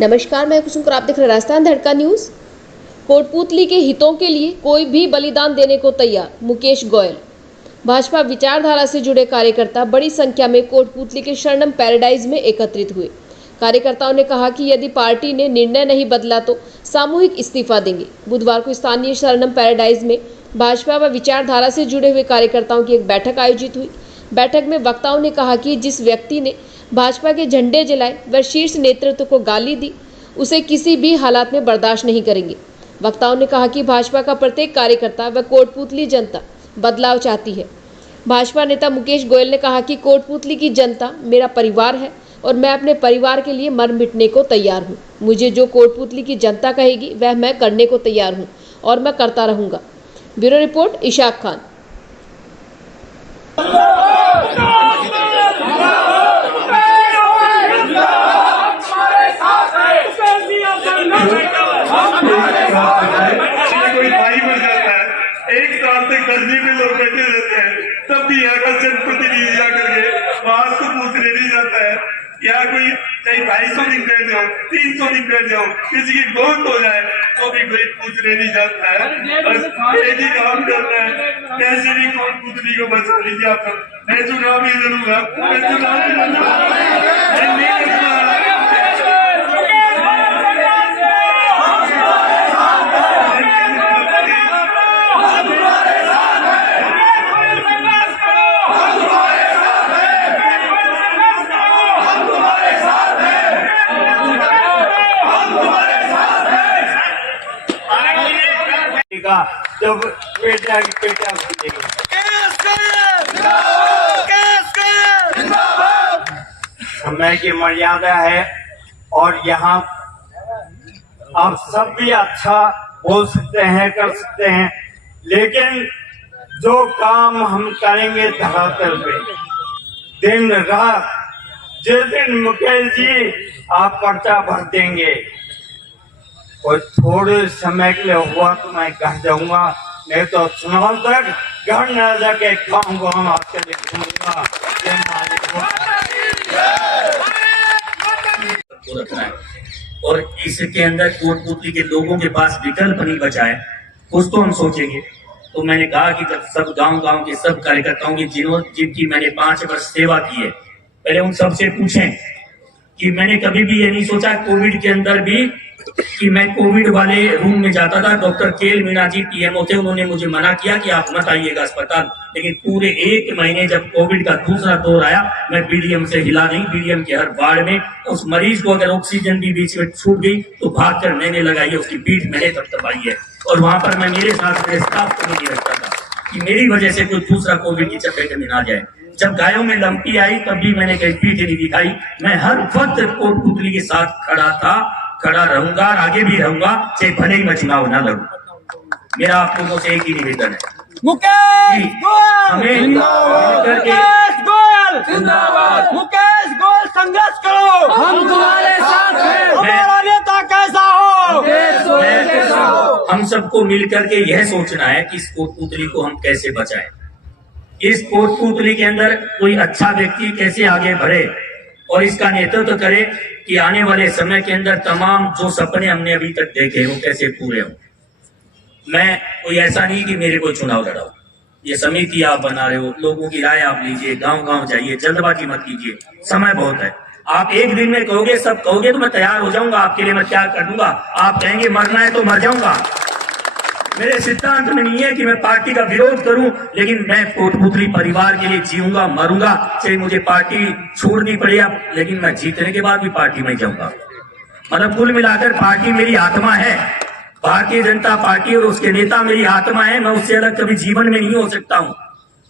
नमस्कार, मैं कुसुम और आप देख रहे हैं राजस्थान धड़का न्यूज। कोटपूतली के हितों के लिए कोई भी बलिदान देने को तैयार, मुकेश गोयल। भाजपा विचारधारा से जुड़े कार्यकर्ता बड़ी संख्या में कोटपूतली के शरणम पैराडाइज में एकत्रित हुए। कार्यकर्ताओं ने कहा कि यदि पार्टी ने निर्णय नहीं बदला तो सामूहिक इस्तीफा देंगे। बुधवार को स्थानीय शरणम पैराडाइज में भाजपा व विचारधारा से जुड़े हुए कार्यकर्ताओं की एक बैठक आयोजित हुई। बैठक में वक्ताओं ने कहा कि जिस व्यक्ति ने भाजपा के झंडे जलाए व शीर्ष नेतृत्व को गाली दी, उसे किसी भी हालात में बर्दाश्त नहीं करेंगे। वक्ताओं ने कहा कि भाजपा का प्रत्येक कार्यकर्ता व कोटपूतली जनता बदलाव चाहती है। भाजपा नेता मुकेश गोयल ने कहा कि कोटपूतली की जनता मेरा परिवार है और मैं अपने परिवार के लिए मर मिटने को तैयार हूँ। मुझे जो कोटपूतली की जनता कहेगी वह मैं करने को तैयार हूँ और मैं करता रहूँगा। Bureau report, Ishaq Khan. कोई भाई बन जाता है, एक साल तक धरने में लोग बैठे रहते हैं, तब भी यहाँ का जनप्रतिनिधि जाकर के बाहर को पूछने नहीं जाता है। यहाँ कोई चाहे 250 दिन बैठ जाओ, 300 दिन बैठ जाओ, किसी की मौत हो जाए तो भी कोई पूछने नहीं जाता है। बस एक ही काम करना है, कैसे भी कोटपूतली को बचा लीजिए। आप मैं चुनाव ही लड़ूंगा, मैं चुनाव ही लड़ूंगा। जब बेटा समय की मर्यादा है और यहाँ आप सब भी अच्छा बोल सकते हैं, कर सकते हैं, लेकिन जो काम हम करेंगे धरातल पे दिन रात, जिस दिन मुकेश जी आप पर्चा भर देंगे और थोड़े समय के लिए हुआ तो मैं घर जाऊंगा, नहीं तो चुनाव तक घर न जाके गाँव आपके देखूंगा। और इसके अंदर कोटपूतली के लोगों के पास विकल्प नहीं बचा है, कुछ तो हम सोचेंगे। तो मैंने कहा कि सब गांव के सब कार्यकर्ताओं की जिनकी मैंने 5 वर्ष सेवा की है, पहले उन सबसे पूछें कि मैंने कभी भी ये नहीं सोचा कोविड के अंदर भी कि मैं कोविड वाले रूम में जाता था। डॉक्टर केएल मीणा जी पीएमओ थे, उन्होंने मुझे मना किया कि आप मत आइएगा अस्पताल, लेकिन पूरे 1 महीने जब कोविड का दूसरा दौर आया, मैं बीडीएम से हिला नहीं। बीडीएम के हर वार्ड में उस मरीज को अगर ऑक्सीजन भी बीच में छूट गई तो भाग कर मैंने लगाई है, उसकी पीठ मैंने थपथपाई है। और वहां पर मैं मेरे साथ मेरे स्टाफ को नहीं रखता था कि मेरी वजह से कोई दूसरा कोविड की चपेट में ना जाए। जब गायों में लंपी आई तब भी मैंने कहीं पीठ नहीं दिखाई। मैं हर वक्त कोटपूतली के साथ खड़ा था, खड़ा रहूंगा और आगे भी रहूंगा, चाहे भले ही मैं चुनाव ना लड़ूं। मेरा आप लोगों से एक ही निवेदन है, मुकेश हमें गोयल जिंदाबाद, मुकेश गोयल संघर्ष करो, हम तुम्हारे साथ हैं, हमारा नेता कैसा हो, हम सबको मिलकर के यह सोचना है कि इस कोटपूतली को हम कैसे बचाएं। इस कोटपूतली के अंदर कोई अच्छा व्यक्ति कैसे आगे बढ़े और इसका नेतृत्व करे कि आने वाले समय के अंदर तमाम जो सपने हमने अभी तक देखे वो कैसे पूरे हों। मैं कोई ऐसा नहीं कि मेरे को चुनाव लड़ाओ, ये समिति आप बना रहे हो, लोगों की राय आप लीजिए, गांव जाइए, जल्दबाजी मत कीजिए, समय बहुत है। आप एक दिन में कहोगे, सब कहोगे तो मैं तैयार हो जाऊंगा, आपके लिए मैं त्याग कर दूंगा। आप कहेंगे मरना है तो मर जाऊंगा। मेरे सिद्धांत में नहीं है कि मैं पार्टी का विरोध करूं, लेकिन मैं कोटपूतली परिवार के लिए जीऊंगा, मरूंगा, चाहे मुझे पार्टी छोड़नी पड़े, लेकिन मैं जीतने के बाद भी पार्टी में जाऊंगा। मतलब कुल मिलाकर पार्टी मेरी आत्मा है, भारतीय जनता पार्टी और उसके नेता मेरी आत्मा है। मैं उससे अलग कभी जीवन में नहीं हो सकता हूं,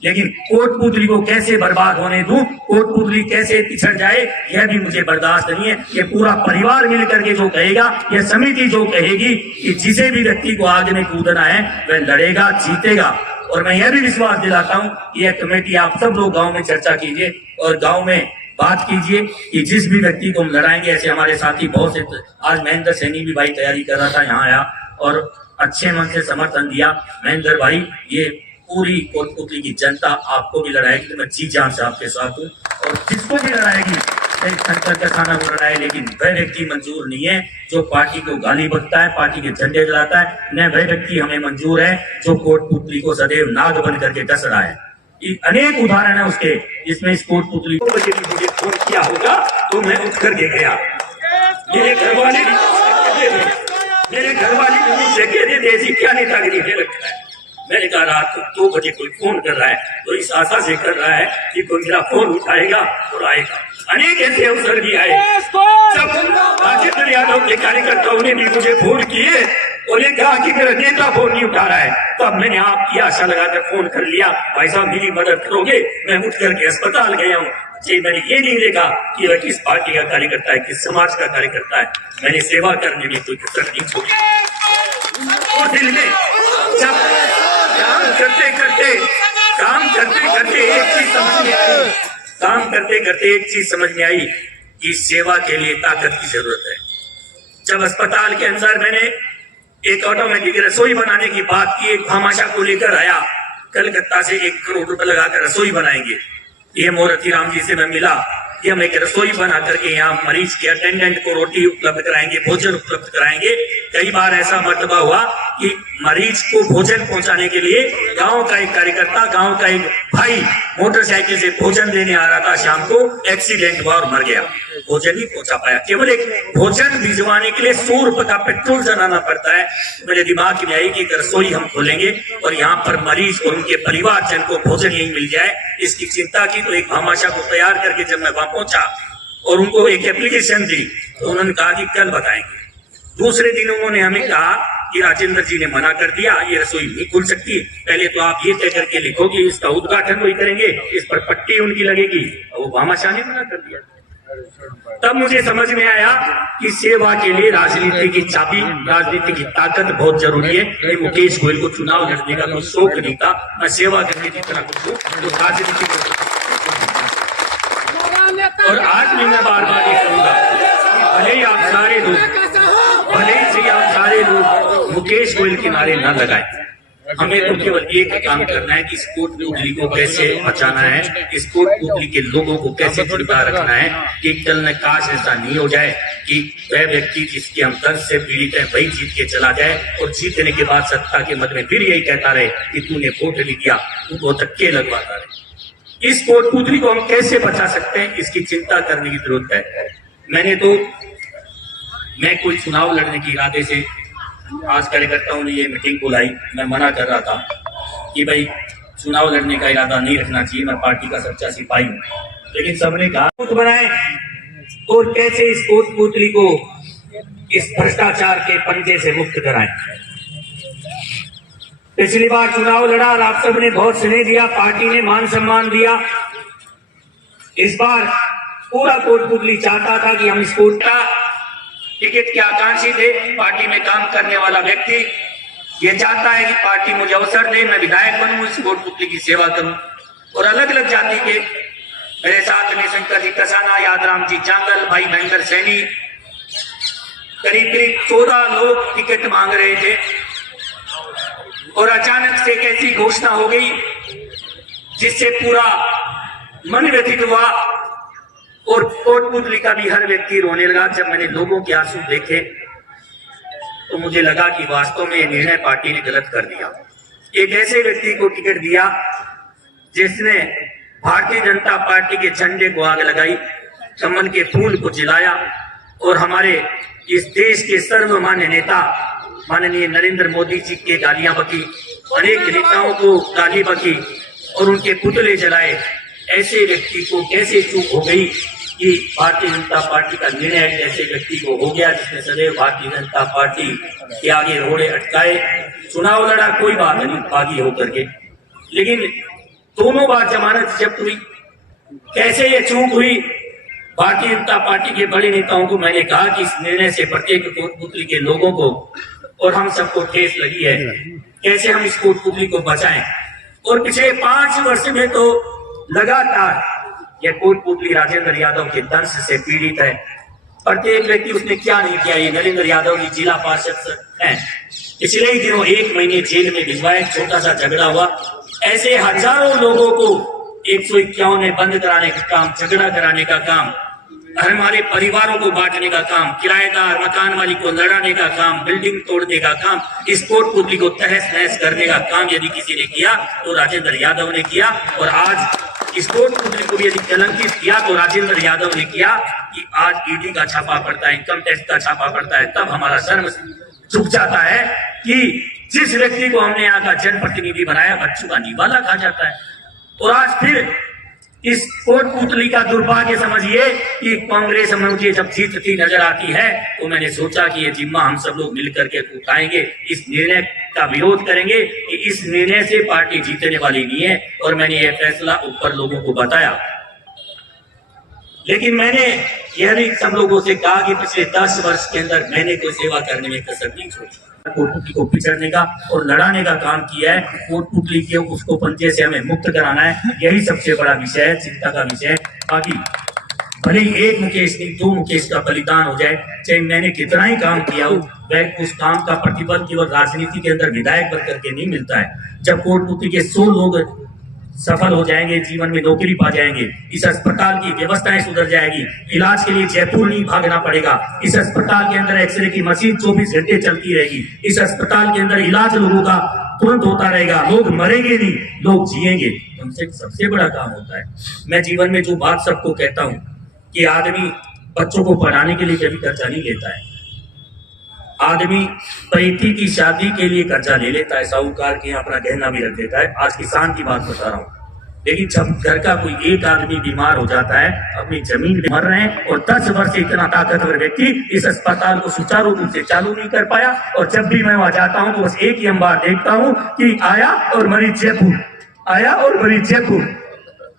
लेकिन कोटपूतली को कैसे बर्बाद होने दूं, कोटपूतली कैसे पिछड़ जाए, यह भी मुझे बर्दाश्त नहीं है। ये पूरा परिवार मिलकर के जो कहेगा, यह समिति जो कहेगी कि जिसे भी व्यक्ति को आगे में कूदना है वह लड़ेगा, जीतेगा। और मैं यह भी विश्वास दिलाता हूं कि यह कमेटी आप सब लोग गांव में चर्चा कीजिए और गांव में बात कीजिए कि जिस भी व्यक्ति को हम लड़ाएंगे। ऐसे हमारे साथी बहुत से, आज महेंद्र सैनी भी भाई तैयारी कर रहा था, यहाँ आया और अच्छे मन से समर्थन दिया। महेंद्र भाई, ये पूरी कोटपुतली की जनता आपको भी लड़ाएगी, तो मैं जी जान से आपके साथ हूँ। और जिसको भी लड़ाएगी का खाना वो लड़ाए, लेकिन वह व्यक्ति मंजूर नहीं है जो पार्टी को गाली बकता है, पार्टी के झंडे जलाता है। न वह व्यक्ति हमें मंजूर है जो कोटपुतली को सदैव नाग बन करके डस रहा है। अनेक उदाहरण है उसके, जिसमें इस कोटपुतली को मुझे फोन किया होगा तो मैं उठ करके गया। मेरे घर वाले भी मुझसे कहते थे ऐसी क्या नेतागिरी है रखा है। मैंने कहा रात को 2 बजे कोई फोन कर रहा है तो इस आशा से कर रहा है कि कोई मेरा फोन उठाएगा और आएगा। अनेक ऐसे अवसर भी आए जब राजेंद्र यादव के कार्यकर्ताओं ने भी मुझे फोन किए और ये कहा कि मेरा नेता फोन नहीं उठा रहा है, तब मैंने आपकी आशा लगाकर फोन कर लिया, भाई साहब मेरी मदद करोगे। मैं उठ करके अस्पताल गया हूँ। जी मैंने ये नहीं देखा कि वह किस पार्टी का कार्यकर्ता है, किस समाज का कार्यकर्ता है। मैंने सेवा करने में कोई कसर नहीं छोड़ी। और दिल में जब काम करते करते एक चीज समझ में आई कि सेवा के लिए ताकत की जरूरत है। जब अस्पताल के अंदर मैंने एक ऑटोमेटिक रसोई बनाने की बात की, एक भामाशाह को लेकर आया, कलकत्ता से 1 करोड़ रुपए लगाकर रसोई बनाएंगे। ये मोरती राम जी से मैं मिला कि हम एक रसोई बना करके यहाँ मरीज के अटेंडेंट को रोटी उपलब्ध कराएंगे, भोजन उपलब्ध कराएंगे। कई बार ऐसा मर्तबा हुआ कि मरीज को भोजन पहुंचाने के लिए गांव का एक कार्यकर्ता, गांव का एक भाई मोटरसाइकिल से भोजन देने आ रहा था, शाम को एक्सीडेंट हुआ और मर गया। भोजन नहीं पहुंचा पाया। केवल एक भोजन भिजवाने के लिए 100 रुपए का पेट्रोल जलाना पड़ता है। मेरे दिमाग में आई कि एक रसोई हम खोलेंगे और यहाँ पर मरीज और उनके परिवारजन को भोजन यही मिल जाए, इसकी चिंता की। तो एक भामाशाह को तैयार करके जब मैं वहां पहुंचा और उनको एक एप्लीकेशन दी तो उन्होंने कहा कि कल बताएंगे। दूसरे दिन उन्होंने हमें कहा कि राजेंद्र जी ने मना कर दिया, ये रसोई नहीं खुल सकती। पहले तो आप ये तय करके लिखो कि इसका उद्घाटन वही करेंगे, इस पर पट्टी उनकी लगेगी। वो भामाशाह ने मना कर दिया। तब मुझे समझ में आया कि सेवा के लिए राजनीति की चाबी, राजनीति की ताकत बहुत जरूरी है। ये मुकेश गोयल को चुनाव लड़ने का कोई शौक नहीं था, मैं सेवा करने की तरह कुछ हूँ तो राजनीति। और आज भी मैं बार बार ये कहूंगा, भले ही आप सारे लोग मुकेश गोयल के नारे न लगाए, हमें तो केवल एक काम करना है कि इस कोटपुतली को कैसे बचाना है, इस कोटपुतली के लोगों को कैसे जिंदा रखना है कि कल न काश ऐसा नहीं हो जाए कि वह व्यक्ति जिसके हम दर्द से पीड़ित है वही जीत के चला जाए और जीतने के बाद सत्ता के मद में फिर यही कहता रहे कि तूने वोट नहीं दिया, तुमको धक्के लगवाता रहे। इस कोटपुतली को हम कैसे बचा सकते हैं, इसकी चिंता करने की जरूरत है। मैं कोई चुनाव लड़ने के इरादे से आज कार्यकर्ताओं ने ये मीटिंग बुलाई, मैं मना कर रहा था कि भाई चुनाव लड़ने का इरादा नहीं रखना चाहिए, मैं पार्टी का सच्चा सिपाही हूं। लेकिन सबने कहा बनाए और कैसे इस कोटपुतली को इस भ्रष्टाचार के पंजे से मुक्त कराएं। पिछली बार चुनाव लड़ा और आप सबने बहुत स्नेह दिया, पार्टी ने मान सम्मान दिया। इस बार पूरा कोटपुतली चाहता था कि हम इस कोट का टिकट के आकांक्षी थे, पार्टी में काम करने वाला व्यक्ति ये चाहता है कि पार्टी मुझे अवसर दे, मैं विधायक बनूं, इस कोटपुतली की सेवा करूं। और अलग अलग जाति के मेरे साथ में शंकर जी कसाना, यादराम जी जांगल, भाई महेंद्र सैनी, करीब 14 लोग टिकट मांग रहे थे। और अचानक से एक ऐसी घोषणा हो गई जिससे पूरा मन व्यथित हुआ और कोटपुतली का भी हर व्यक्ति रोने लगा। जब मैंने लोगों के आंसू देखे तो मुझे लगा कि वास्तव में यह निर्णय पार्टी ने गलत कर दिया। एक ऐसे व्यक्ति को टिकट दिया जिसने भारतीय जनता पार्टी के झंडे को आग लगाई, कमल के फूल को जलाया और हमारे इस देश के सर्वमान्य नेता माननीय नरेंद्र मोदी जी के गालियां बकी, अनेक नेताओं को गाली बकी और उनके पुतले जलाए। ऐसे व्यक्ति को कैसे चूक हो गई कि भारतीय जनता पार्टी का निर्णय ऐसे व्यक्ति को हो गया जिसने सदैव भारतीय जनता पार्टी के आगे रोड़े अटकाए। चुनाव लड़ा, कोई बात नहीं, बागी होकर के, लेकिन दोनों बार जमानत जब्त हुई। कैसे ये चूक हुई? भारतीय जनता पार्टी के बड़े नेताओं को मैंने कहा कि इस निर्णय से प्रत्येक कोटपुतली के लोगों को और हम सबको ठेस लगी है, कैसे हम इस कोटपुतली को बचाएं। और पिछले 5 वर्ष में तो लगातार यह कोटपुतली राजेंद्र यादव के दंश से पीड़ित है। प्रत्येक व्यक्ति उसने क्या नहीं किया। ये नरेंद्र यादव जी जिला पार्षद हैं, पिछले ही दिनों 1 महीने जेल में भिजवाए, छोटा सा झगड़ा हुआ, ऐसे हजारों लोगों को 151 में बंद कराने का काम, झगड़ा कराने का काम, हमारे परिवारों को बांटने का काम, किराएदार मकान मालिक को लड़ाने का काम, बिल्डिंग तोड़ने का काम, इस कोटपुतली को तहस नहस करने का काम यदि किसी ने किया तो राजेंद्र यादव ने किया। और आज इस कोटपुतली को भी यदि कलंकित किया तो राजेंद्र यादव ने किया। कि आज ईडी का छापा पड़ता है, इनकम टैक्स का छापा पड़ता है, तब हमारा शर्म झुक जाता है कि जिस व्यक्ति को हमने यहाँ का जनप्रतिनिधि बनाया बच्चों का निवाला खा जाता है। और आज फिर इस कोटपुतली का दुर्भाग्य समझिए कि कांग्रेस में मुझे जब जीतती नजर आती है तो मैंने सोचा कि ये जिम्मा हम सब लोग मिलकर के उठाएंगे, इस निर्णय का विरोध करेंगे कि इस निर्णय से पार्टी जीतने वाली नहीं है। और मैंने ये फैसला ऊपर लोगों को बताया, लेकिन मैंने यह भी सब लोगों से कहा कि पिछले 10 वर्ष के अंदर मैंने कोई सेवा करने में कसर नहीं छोड़ी। कोटपुतली को पिछड़ने का और लड़ाने का काम किया है। कोटपुतली के उसको पंजे से हमें मुक्त कराना है, यही सबसे बड़ा विषय है, चिंता का विषय है। बाकी भले ही एक मुकेश नहीं 2 मुकेश का बलिदान हो जाए, चाहे मैंने कितना ही काम किया हो, वह उस काम का प्रतिफल केवल राजनीति के अंदर विधायक बन करके नहीं मिलता है। जब कोटपुतली के 100 लोग सफल हो जाएंगे, जीवन में नौकरी पा जाएंगे, इस अस्पताल की व्यवस्थाएं सुधर जाएगी, इलाज के लिए जयपुर नहीं भागना पड़ेगा, इस अस्पताल के अंदर एक्सरे की मशीन 24 घंटे चलती रहेगी, इस अस्पताल के अंदर इलाज लोगों का तुरंत होता रहेगा, लोग मरेंगे नहीं, लोग जिएंगे। हमसे सबसे बड़ा काम होता है। मैं जीवन में जो बात सबको कहता हूँ कि आदमी बच्चों को पढ़ाने के लिए कभी कर्जा नहीं लेता है, आदमी बेटी की शादी के लिए कर्जा ले लेता है, साहूकार के अपना गहना भी रख देता है। आज किसान की बात बता रहा हूँ। लेकिन जब घर का कोई एक आदमी बीमार हो जाता है, अपनी जमीन में मर रहे हैं और 10 वर्ष से इतना ताकतवर व्यक्ति इस अस्पताल को सुचारू रूप से चालू नहीं कर पाया, और जब भी मैं वहां जाता हूं तो बस एक ही अंबार देखता हूं कि आया और मरीज जयपुर, आया और मरीज जयपुर।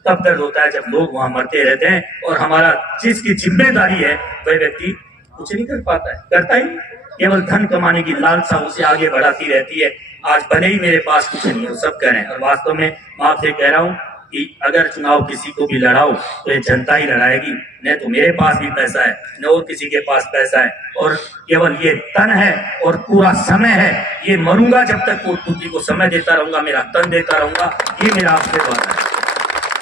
तब दर्द होता है जब लोग वहां मरते रहते हैं और हमारा जिसकी जिम्मेदारी है वह व्यक्ति कुछ नहीं कर पाता है, करता ही केवल धन कमाने की लालसा उसे आगे बढ़ाती रहती है। आज भले ही मेरे पास कुछ नहीं हो, सब करें, और वास्तव में मैं आपसे कह रहा हूं कि अगर चुनाव किसी को भी लड़ाओ तो ये जनता ही लड़ाएगी। न तो मेरे पास भी पैसा है, न और किसी के पास पैसा है, और केवल ये तन है और पूरा समय है। ये मरूंगा जब तक कोटपुतली को समय देता रहूंगा, मेरा तन देता रहूंगा, ये मेरा आपसे वादा है।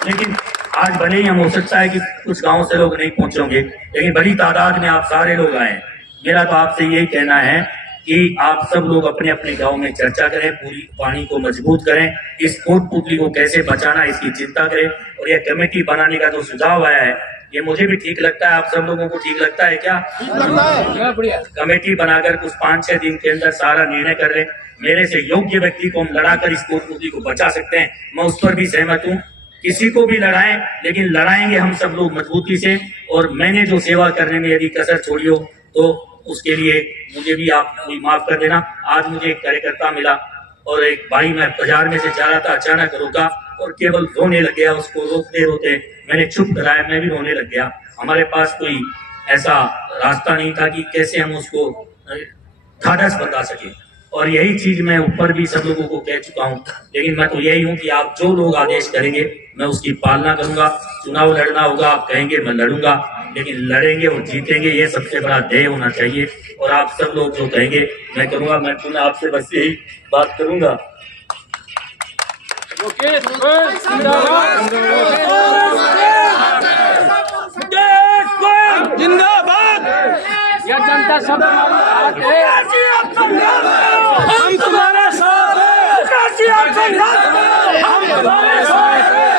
लेकिन आज भले ही हम हो सकता है कि कुछ गाँव से लोग नहीं पहुंचोगे, लेकिन बड़ी तादाद में आप सारे लोग आए। मेरा तो आपसे यही कहना है कि आप सब लोग अपने अपने गांव में चर्चा करें, पूरी पानी को मजबूत करें, इस कोटपुतली को कैसे बचाना इसकी चिंता करें। और यह कमेटी बनाने का जो सुझाव आया है ये मुझे भी ठीक लगता है। आप सब लोगों को ठीक लगता है क्या? ठीक लगता है। बढ़िया कमेटी बनाकर कुछ 5-6 दिन के अंदर सारा निर्णय कर लें। मेरे से योग्य व्यक्ति को हम लड़ाकर इस कोटपुतली को बचा सकते हैं, मैं उस पर भी सहमत हूँ। किसी को भी लड़ाएं, लेकिन लड़ाएंगे हम सब लोग मजबूती से। और मैंने जो सेवा करने में यदि कसर छोड़ी हो तो उसके लिए मुझे भी आप माफ कर देना। आज मुझे एक कार्यकर्ता मिला और एक भाई, मैं बाजार में से जा रहा था, अचानक रोका और केवल रोने लग गया। उसको रोकते रोते मैंने चुप कराया, मैं भी रोने लग गया। हमारे पास कोई ऐसा रास्ता नहीं था कि कैसे हम उसको ढाढ़स बता सके, और यही चीज मैं ऊपर भी सब लोगों को कह चुका हूँ। लेकिन मैं तो यही हूँ कि आप जो लोग आदेश करेंगे मैं उसकी पालना करूंगा। चुनाव लड़ना होगा, आप कहेंगे मैं लड़ूंगा, लेकिन लड़ेंगे और जीतेंगे, ये सबसे बड़ा ध्येय होना चाहिए। और आप सब लोग जो कहेंगे मैं करूंगा। मैं पुनः आपसे बस यही बात करूंगा। जिंदाबाद। यह जनता सब हम तुम्हारे साथ हैं। हम तुम्हारे साथ हैं।